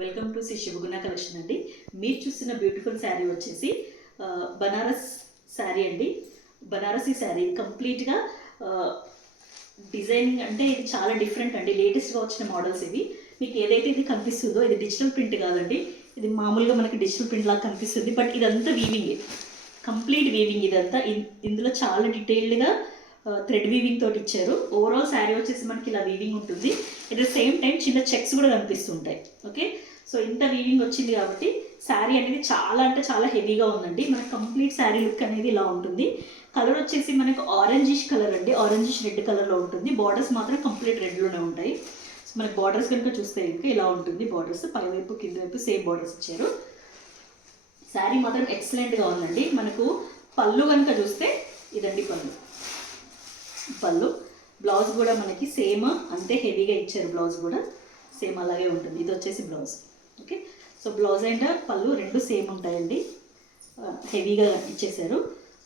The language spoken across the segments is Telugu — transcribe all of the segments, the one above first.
Welcome to Shri Sivaguna collection అండి. మీరు చూస్తున్న బ్యూటిఫుల్ శారీ వచ్చేసి బనారస్ శారీ అండి. బనారసీ శారీ కంప్లీట్గా డిజైనింగ్ అంటే ఇది చాలా డిఫరెంట్ అండి. లేటెస్ట్గా వచ్చిన మోడల్స్ ఇవి. మీకు ఏదైతే ఇది కనిపిస్తుందో ఇది డిజిటల్ ప్రింట్ కాదండి. ఇది మామూలుగా మనకి డిజిటల్ ప్రింట్ లాగా కనిపిస్తుంది. బట్ ఇదంతా వీవింగ్ కంప్లీట్ వీవింగ్ ఇదంతా. ఇందులో చాలా డీటెయిల్డ్గా థ్రెడ్ వీవింగ్ తోటి ఇచ్చారు. ఓవరాల్ శారీ వచ్చేసి మనకి ఇలా వీవింగ్ ఉంటుంది. అట్ ద సేమ్ టైం చిన్న చెక్స్ కూడా కనిపిస్తుంటాయి. ఓకే సో ఇంత వీవింగ్ వచ్చింది కాబట్టి శారీ అనేది చాలా అంటే చాలా హెవీగా ఉందండి. మనకి కంప్లీట్ శారీ లుక్ అనేది ఇలా ఉంటుంది. కలర్ వచ్చేసి మనకు ఆరెంజిష్ కలర్ అండి. ఆరెంజిష్ రెడ్ కలర్లో ఉంటుంది. బార్డర్స్ మాత్రం కంప్లీట్ రెడ్లోనే ఉంటాయి. సో మనకి బార్డర్స్ కనుక చూస్తే ఇంకా ఇలా ఉంటుంది బార్డర్స్ పైవైపు కింద వైపు సేమ్ బార్డర్స్ ఇచ్చారు. శారీ మాత్రం ఎక్సలెంట్గా ఉందండి. మనకు పళ్ళు కనుక చూస్తే ఇదండి పళ్ళు. పళ్ళు. బ్లౌజ్ కూడా మనకి సేమ్ అంతే హెవీగా ఇచ్చారు బ్లౌజ్ కూడా. సేమ్ అలాగే ఉంటుంది. ఇది వచ్చేసి blouse. Okay? So blouse and పళ్ళు రెండు సేమ్ ఉంటాయండి. హెవీగా ఇచ్చేసారు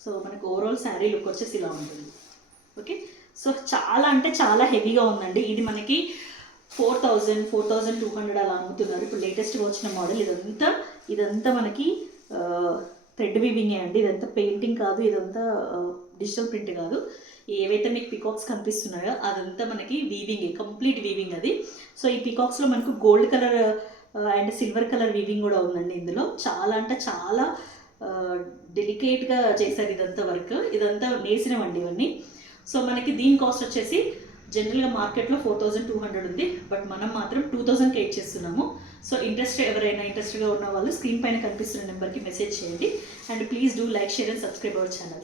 సో మనకు ఓవరాల్ శారీ లుక్ వచ్చేసి ఇలా ఉంటుంది. ఓకే? సో చాలా అంటే చాలా హెవీగా ఉందండి. ఇది మనకి four thousand four thousand two hundred అలా అమ్ముతున్నారు. ఇప్పుడు లేటెస్ట్గా వచ్చిన మోడల్ ఇదంతా ఇదంతా మనకి థ్రెడ్ వీవింగే అండి. ఇదంతా పెయింటింగ్ కాదు ఇదంతా డిజిటల్ ప్రింట్ కాదు. ఏవైతే మీకు పికాక్స్ కనిపిస్తున్నాయో అదంతా మనకి వీవింగ్ కంప్లీట్ వీవింగ్ అది. సో ఈ పికాక్స్లో మనకు gold colour and silver colour weaving కూడా ఉందండి ఇందులో. చాలా అంటే చాలా డెలికేట్గా చేశారు ఇదంతా వర్క్. ఇదంతా నేసినవండి ఇవన్నీ. సో మనకి దీని కాస్ట్ వచ్చేసి జనరల్గా మార్కెట్లో ఫోర్ థౌజండ్ టూ హండ్రెడ్ ఉంది. బట్ మనం మాత్రం టూ థౌజండ్కి ఎయిట్ చేస్తున్నాము సో ఇంట్రెస్ట్ ఎవరైనా ఇంట్రెస్ట్గా ఉన్న వాళ్ళు స్క్రీన్ పైన కనిపిస్తున్న నెంబర్కి మెసేజ్ చేయండి. And please do like share and subscribe our channel.